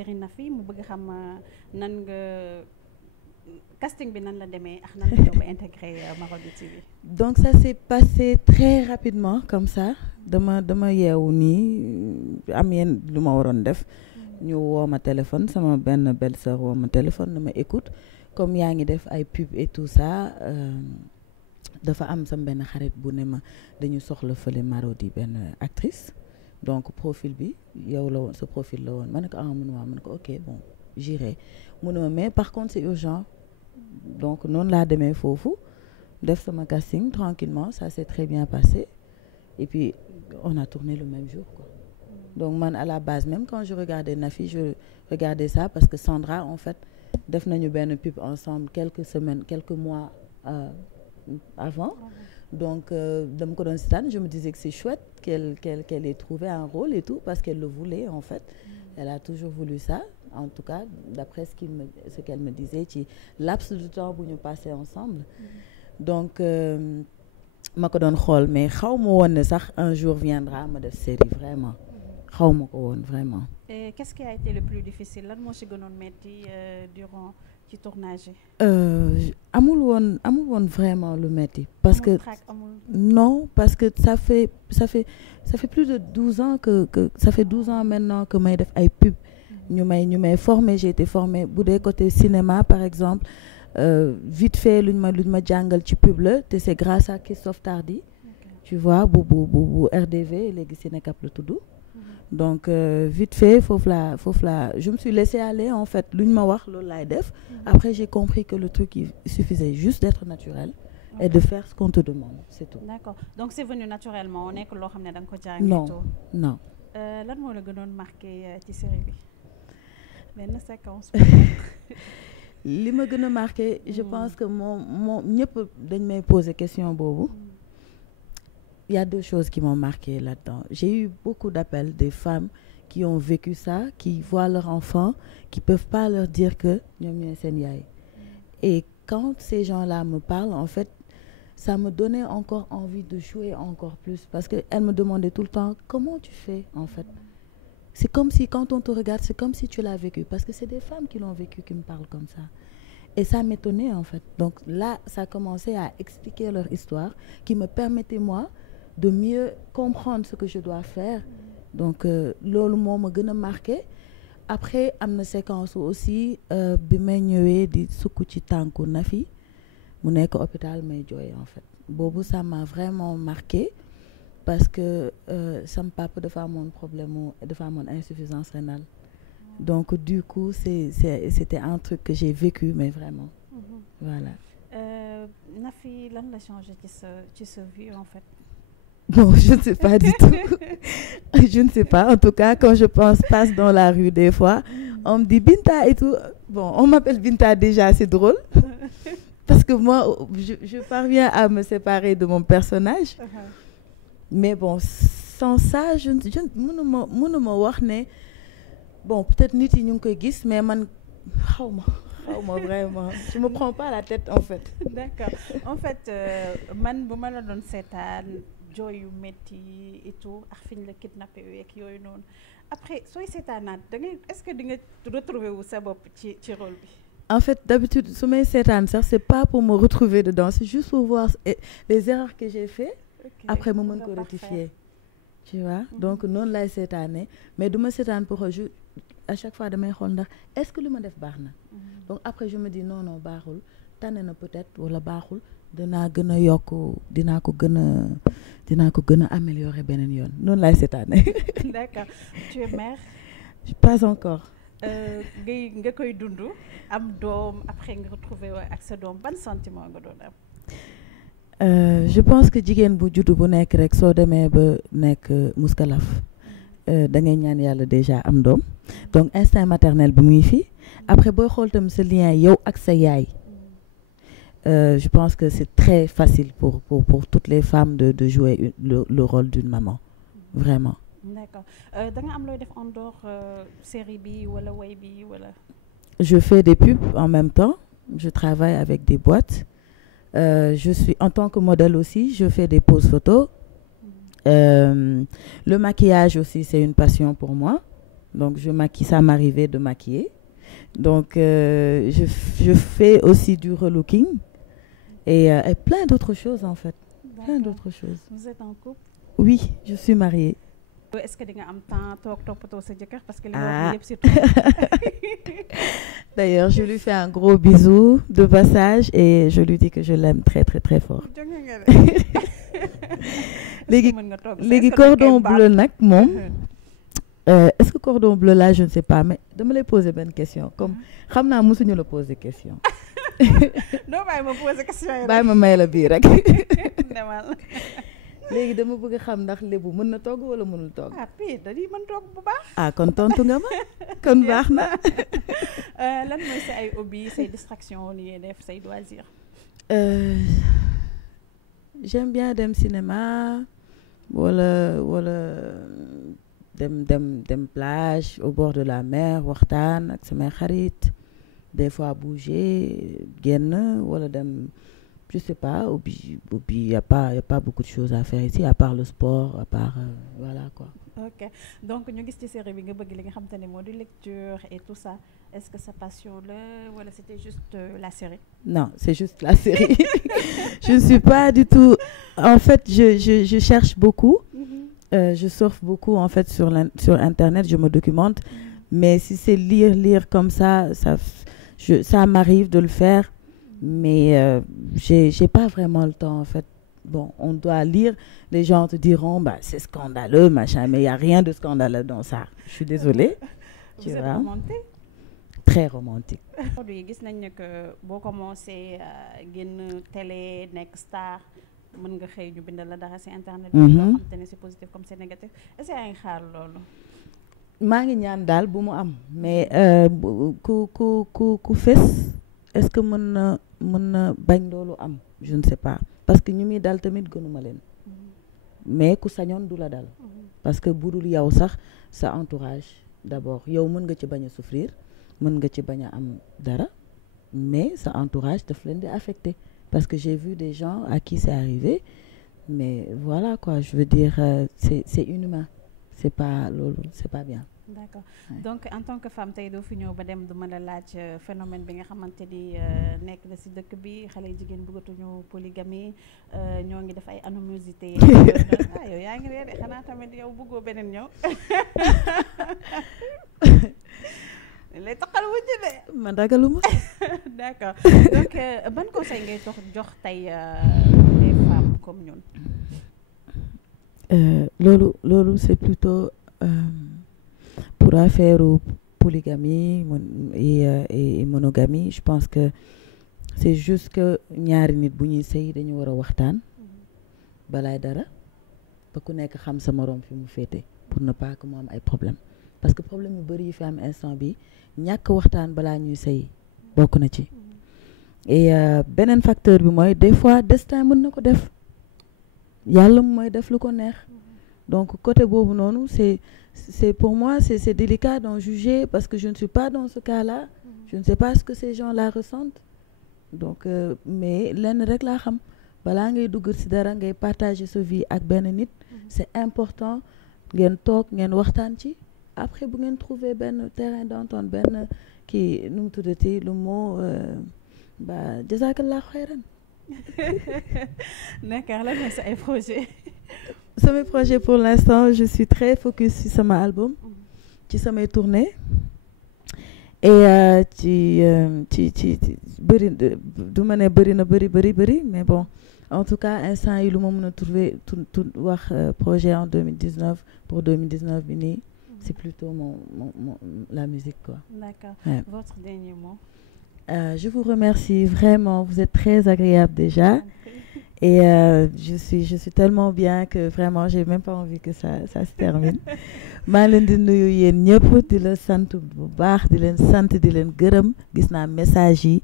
série Nafi mu bëgg xam nan nga casting bi nan la demee ak nan la ñëw ba intégré Marodi TV. Donc ça s'est passé très rapidement comme ça dama yeewu nii am yenn lu ma waroon def ñu woo ma téléphone sama benn belle-sœur woo ma téléphone na ma écoute comme yaa ngi def ay pub et tout ça dafa am sama benn xarit bu ne ma dañu soxla fële Marodi benn actrice donc profil bi yow la woon sa profil la woon ma ne ko mun ma ne ko ok bon j'irai mu ne ma mais par contre c'est urgent donc noonu laa demee foofu def sama casting tranquillement ça s'est très bien passé et puis on a tourné le même jour quoi. Donc man à la base même quand je regardais Nafi je regardais ça parce que Sandra en fait def nañu benn pub ensemble quelques mois avant donc dama ko doon seetaan je me disais que c'est chouette qu'elle ait trouvé un rôle et tout parce qu'elle le voulait en fait elle a toujours voulu ça en tout cas d'après ce qu'elle me disait ci laps de temps bu ñu passé ensemble donc ma ko doon xool mais xaw ma woon ne sax un jour viendra ma def série vraiment xaw ma ko woon vraiment. Et qu'est-ce qui a été le plus difficile lan moo ci gënoon metti durant ci tournage yi. amul woon vraiment lu metti parce que non parce que ça fait plus de 12 ans que ça fait 12 ans maintenant que may def ay pub ñu may formé j'ai été formée bu dee côté cinéma par exemple vite fait luñ ma jàngal ci pub la te c'est grâce à Christophe Tardy tu vois bu RDV léegi Sénécap la tudd donc vite fait foofu la je me suis laissée aller en fait luñ ma wax loolu laay def après j'ai compris que le truc il suffisait juste d'être naturel et de faire ce qu'on te demande c'est tout. D'accord donc c'est venu naturellement nekk loo xam ne da nga ko jàng. non lan moo la gënoon marqué ci série bi benn séquence. li ma gën a marqué je pense que moom ñëpp dañ may poser question boobu. Il y a deux choses qui m'ont marqué là-dedans. J'ai eu beaucoup d'appels des femmes qui ont vécu ça, qui voient leur enfant, qui peuvent pas leur dire que ñoom ñooy seen yaay. Et quand ces gens-là me parlent, en fait, ça me donnait encore envie de jouer encore plus parce que elles me demandaient tout le temps comment tu fais en fait. C'est comme si quand on te regarde, c'est comme si tu l'as vécu parce que c'est des femmes qui l'ont vécu qui me parlent comme ça. Et ça m'étonnait en fait. Donc là, ça a commencé à expliquer leur histoire qui me permettait moi de mieux comprendre ce que je dois faire donc loolu moo ma gën a marqué après am na séquence aussi bi may ñëwee di sukk ci tànku Nafi mu nekk hôpital may jooy en fait boobu ça m'a vraiment marqué parce que sam papa dafa amoon dafa amoon insuffisance rénale donc du coup c'était un truc que j'ai vécu mais vraiment voilà. Nafi lan la changé ci sa vie en fait. Bon, je ne sais pas du tout. Je ne sais pas. En tout cas, quand je passe dans la rue des fois, on me dit Binta et tout. Bon, on m'appelle Binta déjà, c'est drôle. Parce que moi, je parviens à me séparer de mon personnage. Mais bon, sans ça, je mënuma wax ne bon, peut-être nit yi ñu ngi koy gis, mais man xawma vraiment. Je me prends pas la tête en fait. D'accord. En fait, man bu ma la doon seetaan jooy yu métti et tout ak fi ñu la kidnappé ak yooyu noonu après sooy seetaanaat da ngay est-ce que di nga retrouver wu sa bopp ci rôle bi. En fait d'habitude su may seetaan sax c'est pas pour me retrouver dedans c'est juste pour voir les erreurs que j'ai fait après mu mën ko rectifier tu vois donc noonu lay seetaane mais du ma seetaan pour à chaque fois damay xool ndax est-ce que lu ma def baax na donc après je me dis non baaxul tane na peut-être wala baaxul dinaa gën a yokk dinaa ko gën a améliorer beneen yoon noonu laay seetaane. D'accord. Tu es mère? Pas encore. nga koy dund am doom après nga retrouver ak sa doom ban sentiment nga doon am. Je pense que jigéen bu juddu bu nekk rek soo demee ba nekk muskalaf da ngay ñaan yàlla déjà am doom donc instinct maternel bi muy fi après booy xool tam sa lien yow ak sa yaay. Je pense que c'est très facile pour toutes les femmes de jouer le rôle d'une maman vraiment. D'accord. Da nga am looy def en dehors série bi wala way bi wala. Je fais des pubs en même temps. Je travaille avec des boîtes. Je suis en tant que modèle aussi. Je fais des poses photos. Le maquillage aussi, c'est une passion pour moi. Donc je maquille, ça m'arrivait de maquiller. Donc je fais aussi du relooking et plein d'autres choses en fait. Plein d'autres choses. Vous êtes en couple? Oui, je suis mariée. Est-ce que di nga am temps toog toppatoo sa jëkkër parce que li nga Ah. wax yëpp surtout. D'ailleurs, je lui fais un gros bisou de passage et je lui dis que je l'aime très très très fort. Jonge nga de. Léegi Mën nga togg léegi cordon bleu nag moom est-ce que cordon bleu là je ne sais pas mais dama lay poser benn question comme xam naa mosuñu la poser question. doo bàyyi ma poser question yi bàyyi ma may la bii rek. demal. léegi dama bëgg a xam ndax lébu mën na togg wala mënul togg. ah puis dañuy mën togg bu baax. ah kon tontu nga ma kon baax na. lan mooy sa ay hobby say distraction li ngay def say loisir. J'aime bien dem cinéma wala dem plage au bord de la mer waxtaan ak samay xarit des fois bouger génn wala dem je sais pas hobby y a pas beaucoup de choses à faire ici à part le sport à part voilà quoi. Ok donc ñu gis ci série bi nga bëgg li nga xam te ne moo di lecture et tout ça est-ce que sa passion la wala c'était juste la série. Non, c'est juste la série. Je ne suis pas du tout en fait je cherche beaucoup. Je surfe beaucoup en fait sur internet, je me documente, mais si c'est lire comme ça m'arrive de le faire, mais j'ai pas vraiment le temps en fait. Bon, on doit lire, les gens te diront bah c'est scandaleux machin, mais il y a rien de scandaleux dans ça. Je suis désolée. Vous êtes romantique? Très romantique. Aujourd'hui gis nañ ne que boo commencé génn télé nekk star mën nga xëy ñu bindal la dara ci internet bi loo xam te ne c'est positif comme c'est négatif est-ce que yaa ngi xaar loolu. maa ngi ñaan daal bu mu am mais ku fes est-ce que mën na bañ loolu am je ne sais pas parce que ñu muy dal tamit gënuma leen mais ku sañoon du la dal parce que budul yow sax sa entourage d'abord yow mën nga ci bañ a souffrir mën nga ci bañ a am dara mais sa entourage daf leen di affecté parce que j'ai vu des gens à qui c'est arrivé mais voilà quoi je veux dire c'est inhumain c'est pas loolu c'est pas bien. D'accord donc en tant que femme tey doo fi ñëw ba dem du ma la laaj phénomène bi nga xamante ni nekk na ci dëkk bi xale jigéen bëggatuñu polygamie ñoo ngi def ay animosité yow yaa ngi réer xanaa tamit yow bëggoo beneen ñëw. lay taxal wujj de. man ragaluma. D'accord donc ban conseil ngay jox tey les femmes comme ñun. loolu c'est plutôt pour affaire polygamie et monogamie je pense que c'est juste que ñaari nit bu ñuy sëy dañu war a waxtaan balaay dara ba ku nekk xam sa moroom fi mu féete pour ne pas que mu am ay problème parce que problème yu bari yi fi am instant bi ñàkk waxtaan balaa ñuy sëy bokk na ci et beneen facteur bi mooy des fois destin mën na ko def yàlla mooy def lu ko neex donc côté boobu noonu c'est pour moi c'est délicat d'en juger parce que je ne suis pas dans ce cas-là je ne sais pas ce que ces gens-là ressentent donc mais lenn rek laa xam balaa ngay dugg ci dara ngay partager sa vie ak benn nit c'est important ngeen toog ngeen waxtaan ci après bu ngeen trouver benn terrain d'entente benn kii nu mu tuddati le mot ba jazakallah khairan. D'accord lan mooy sa ay projet. Samay projet pour l'instant je suis très focus ci sama album ci samay tournées et ci bëri du ma ne bëri na bëri mais bon en tout cas instant yi lu ma mën a trouver tout wax projet en 2019 pour 2019 bi nii c'est plutôt la musique quoi. D'accord. Ouais. Votre dernier mot. Je vous remercie vraiment vous êtes très agréable déjà et je suis tellement bien que vraiment j'ai même pas envie que ça se termine maa leen di nuyu yéen ñëpp di la sant bu baax di leen sant di leen gërëm gis naa message yi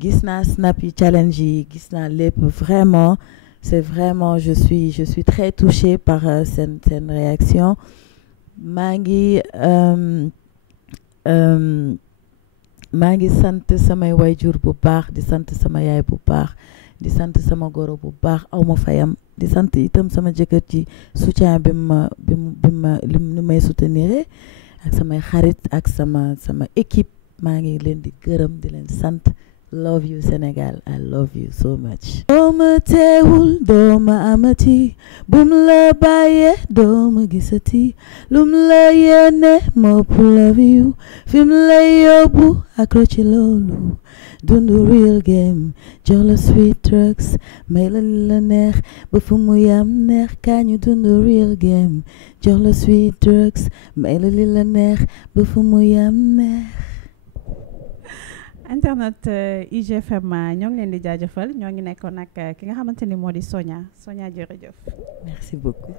gis naa snap yi challenge yi gis naa lépp vraiment c'est vraiment je suis très touchée par seen réaction maa ngi sant samay wayjur bu baax di sant sama yaay bu baax di sant sama goro bu baax aw ma fayam di sant itam sama jëkkër ci soutien bi ma li may soutenir ak samay xarit ak sama équipe maa ngi leen di gërëm di leen sant. Love you Sénégal, I love you so much. Dooma teewul dooma amati bum la bàyyee dooma gisati lum la yéene mopp love you fim lay yóbbu akro ci loolu dundu real game jox la sweet drugs may la li la neex ba fu mu yam neex kañu dundu real game jox la sweet drugs may la li la neex ba fu mu yam neex. internet IGFM ñoo ngi leen di jaajëfal ñoo ngi nekkoon nag ki nga xamante ni moo di Sonia jërëjëf. Merci beaucoup.